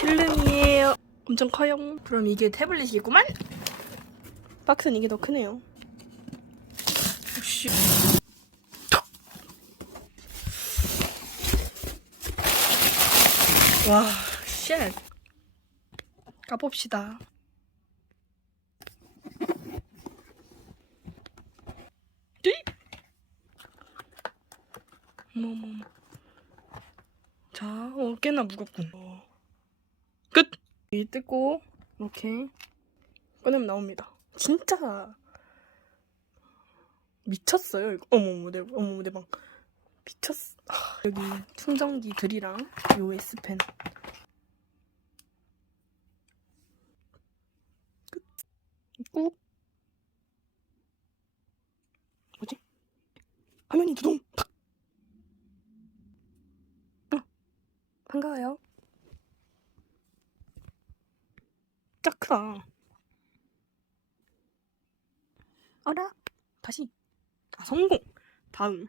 필름이에요. 엄청 커요. 그럼 이게 태블릿이겠구만? 박스는 이게 더 크네요. 씨. 와, 쉣. 가봅시다. 어머. 자, 어, 꽤나 무겁군. 이 뜯고, 이렇게 꺼내면 나옵니다. 진짜 미쳤어요, 이거. 어머머, 내, 어머머, 내 방. 미쳤어. 아, 여기 충전기 들이랑 요 S펜. 끝. 꾹. 뭐지? 화면이 두동! 팍! 어, 반가워요. 짝 크다. 어라? 다시. 아, 성공. 다음.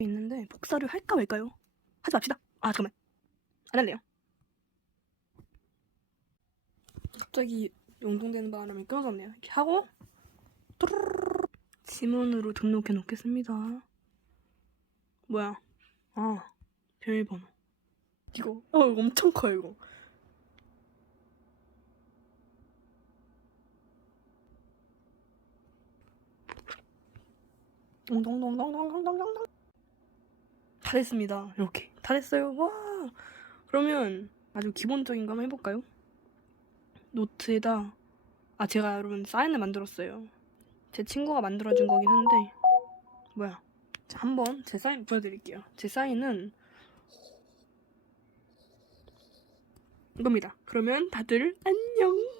있는데 복사를 할까 말까요? 하지 맙시다. 아 잠깐만. 안 할래요. 갑자기 연동되는 바람에 끊어졌네요. 이렇게 하고 뚜루루루 지문으로 등록해 놓겠습니다. 뭐야? 아 비밀번호. 이거 어 이거 엄청 커요 이거. 동동동동동동동동 다 됐습니다. 이렇게 다 됐어요. 와 그러면 아주 기본적인 거 한번 해볼까요? 노트에다 아 제가 여러분 사인을 만들었어요. 제 친구가 만들어준 거긴 한데 뭐야? 자, 한번 제 사인 보여드릴게요. 제 사인은 이겁니다. 그러면 다들 안녕.